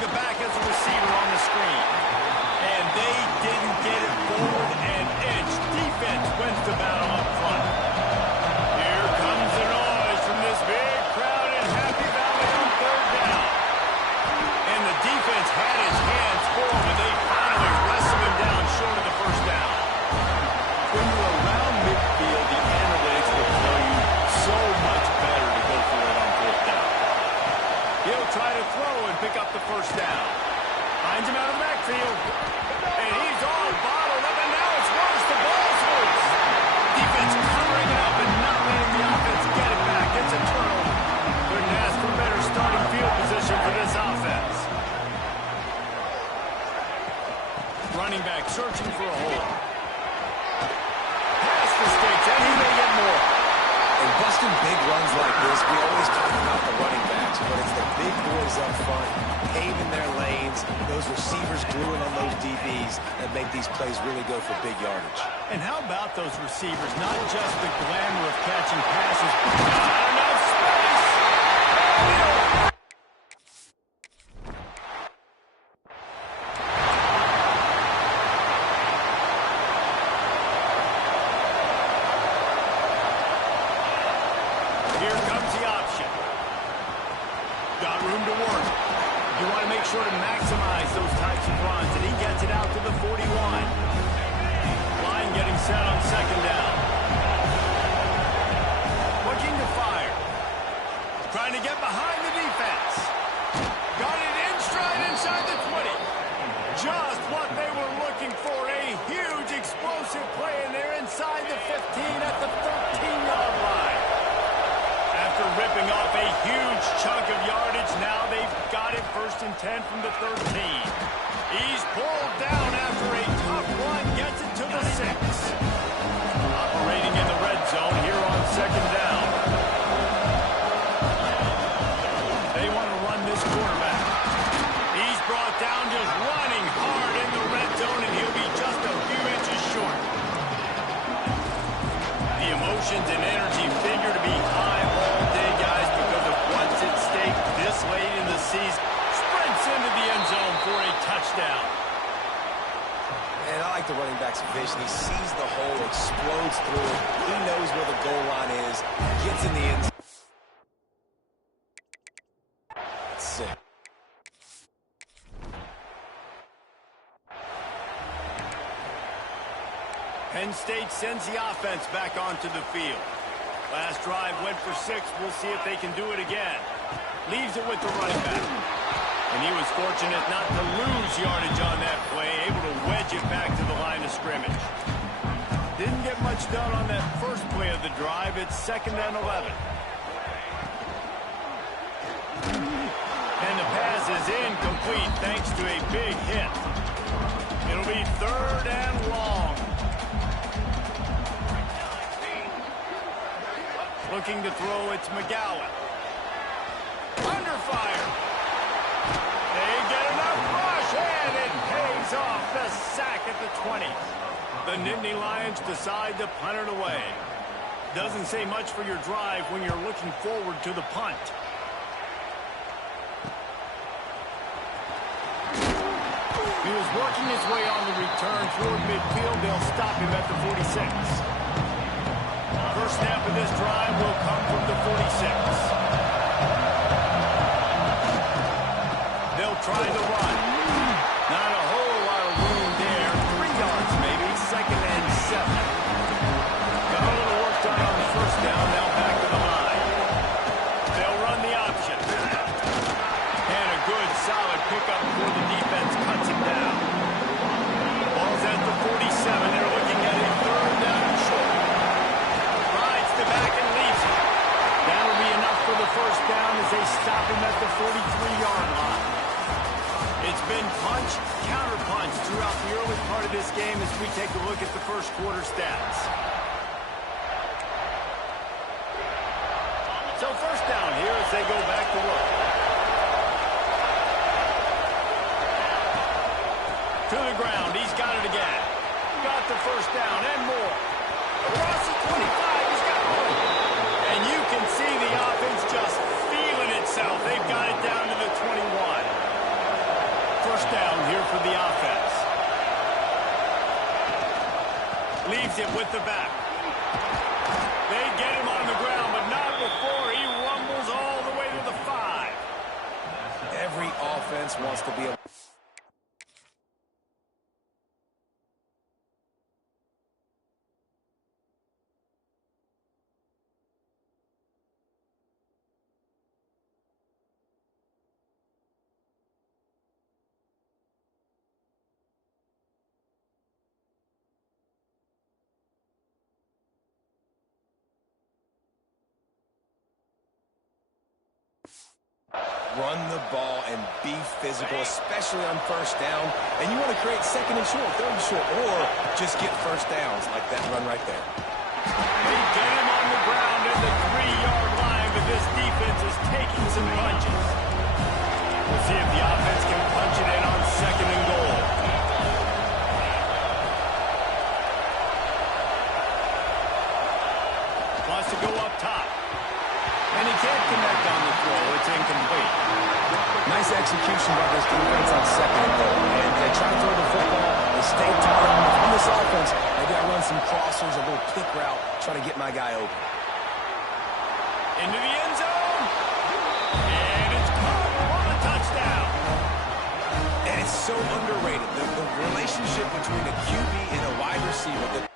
the back as a receiver on the screen. And they didn't get it forward an inch. Defense wins the battle up front. Here comes the noise from this big crowd in Happy Valley on third down. And the defense had his hands full when they finally wrestled him down short of the first down. When you're around midfield, the analytics will tell you so much better to go for it on fourth down. He'll try to throw and pick up the first down. Finds him out of the backfield. And he's all bottled up, and now it's worse. The ball's loose. Defense covering it up and not letting the offense get it back. It's a turnover. Couldn't ask for better starting field position for this offense. Running back searching for a hole. Pass mistakes, and he may get more. And busting big runs like this, we always talk about the running backs, but it's the big boys up front, paving their lanes, those receivers gluing on those DBs that make these plays really go for big yardage. And how about those receivers? Not just the glamour of catching passes, but not enough space. Here comes the option. Got room to work. You want to make sure to maximize those types of runs, and he gets it out to the 41. Line getting set on second down. Looking to fire. Trying to get behind the defense. Got it in stride inside the 20. Just what they were looking for. A huge explosive play, and they're inside the 15 at the 13-yard line. After ripping off a huge chunk of yardage, now they've got it 1st and 10 from the 13. He's pulled down after a tough run, gets it to the 6. Operating in the red zone here on second down. They want to run this quarterback. He's brought down just running hard in the red zone, and he'll be just a few inches short. The emotions and energy figure to be high all day, guys, because of what's at stake this late in the season. Sprints into the end zone for a touchdown. And I like the running back's vision. He sees the hole, explodes through it. He knows where the goal line is, gets in the end zone. Sick. Penn State sends the offense back onto the field. Last drive went for 6. We'll see if they can do it again. Leaves it with the running back. And he was fortunate not to lose yardage on that play, able to wedge it back to the line of scrimmage. Didn't get much done on that first play of the drive. It's 2nd and 11. And the pass is incomplete thanks to a big hit. It'll be 3rd and long. Looking to throw, it's McGowan. Under fire. They get enough rush, and it pays off the sack at the 20. The Nittany Lions decide to punt it away. Doesn't say much for your drive when you're looking forward to the punt. He was working his way on the return toward midfield. They'll stop him at the 46. First snap of this drive will come from the 46. They'll try the run. Not a whole lot of room there. 3 yards maybe. 2nd and 7. Got a little work done on the first down. Now back to the line. They'll run the option. And a good solid pickup before the defense cuts him down. Ball's at the 47. They're looking at a 3rd down and short. Back and leaves it. That'll be enough for the first down as they stop him at the 43-yard line. It's been punch, counter-punch throughout the early part of this game as we take a look at the first quarter stats. So first down here as they go back to work. To the ground, he's got it again. Got the first down and more. Across the 25, he's got more. And you can see the offense just feeling itself. They've got it down to the 21. first down here for the offense. Leaves it with the back. They get him on the ground, but not before he rumbles all the way to the 5. Every offense wants to be a... Run the ball and be physical, especially on first down. And you want to create second and short, third and short, or just get first downs like that run right there. They get him on the ground at the 3-yard line, but this defense is taking some punches. We'll see if the offense can punch it in on second and goal. Wants to go up top. And he can't connect on the throw. It's incomplete. Nice execution by this defense on second and goal. And they try to throw the football. They stay tight on this offense. They got to run some crossers, a little pick route, try to get my guy open. Into the end zone. And it's caught for a touchdown. And it's so underrated. The relationship between a QB and a wide receiver.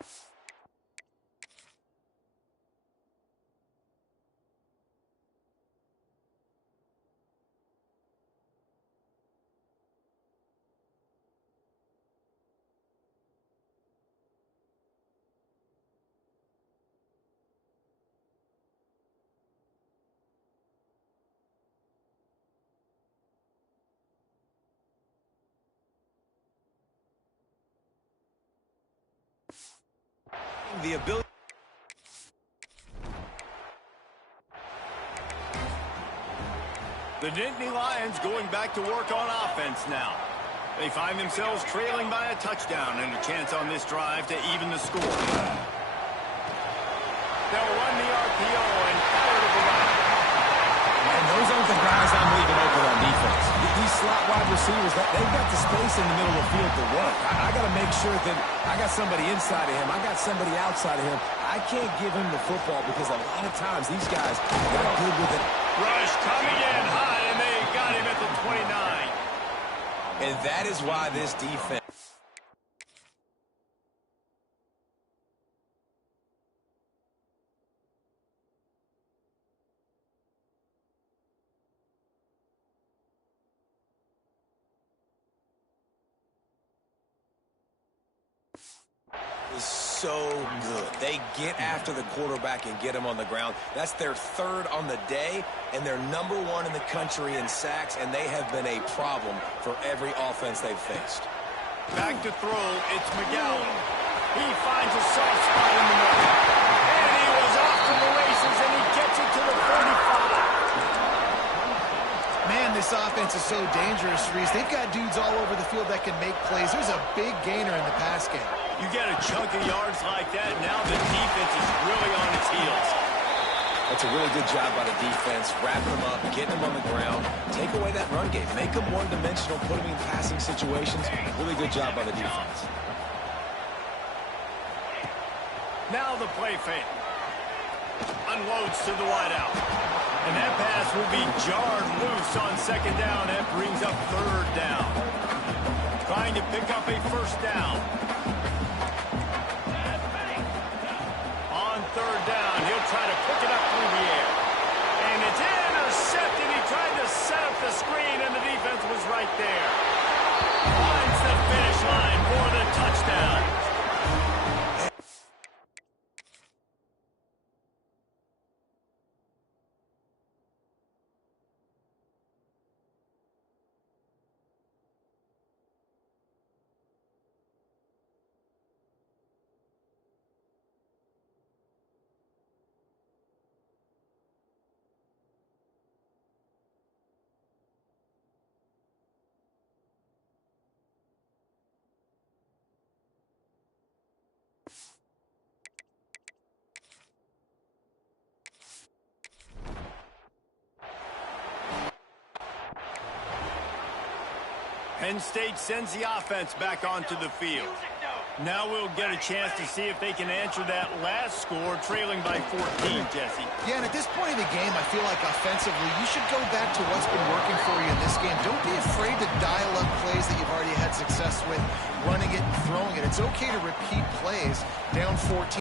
The ability. The Nittany Lions going back to work on offense now. They find themselves trailing by a touchdown and a chance on this drive to even the score. They'll run the RPO and fire to the right. And those aren't the guys I'm leaving open on defense. These slot wide receivers, they've got the space in the middle of the field to work. I got to make sure that I got somebody inside of him. I got somebody outside of him. I can't give him the football because a lot of times these guys are good with it. Rush coming in high, and they got him at the 29. And that is why this defense... is so good. They get after the quarterback and get him on the ground. That's their third on the day, and they're number 1 in the country in sacks, and they have been a problem for every offense they've faced. Back to throw, it's McGowan. He finds a soft spot in the middle. And he was off to the races, and he gets it to the 45. Man, this offense is so dangerous, Reese. They've got dudes all over the field that can make plays. There's a big gainer in the pass game. You get a chunk of yards like that, now the defense is really on its heels. That's a really good job by the defense. Wrap them up, get them on the ground, take away that run game, make them one-dimensional, put them in passing situations. Really good job by the defense. Now the play fake. Unloads to the wideout. And that pass will be jarred loose on second down. That brings up third down. Trying to pick up a first down. On third down, he'll try to pick it up through the air. And it's intercepted. He tried to set up the screen, and the defense was right there. Finds the finish line for the touchdown. Penn State sends the offense back onto the field. Now we'll get a chance to see if they can answer that last score, trailing by 14, Jesse. Yeah, and at this point in the game, I feel like offensively, you should go back to what's been working for you in this game. Don't be afraid to dial up plays that you've already had success with, running it and throwing it. It's okay to repeat plays down 14.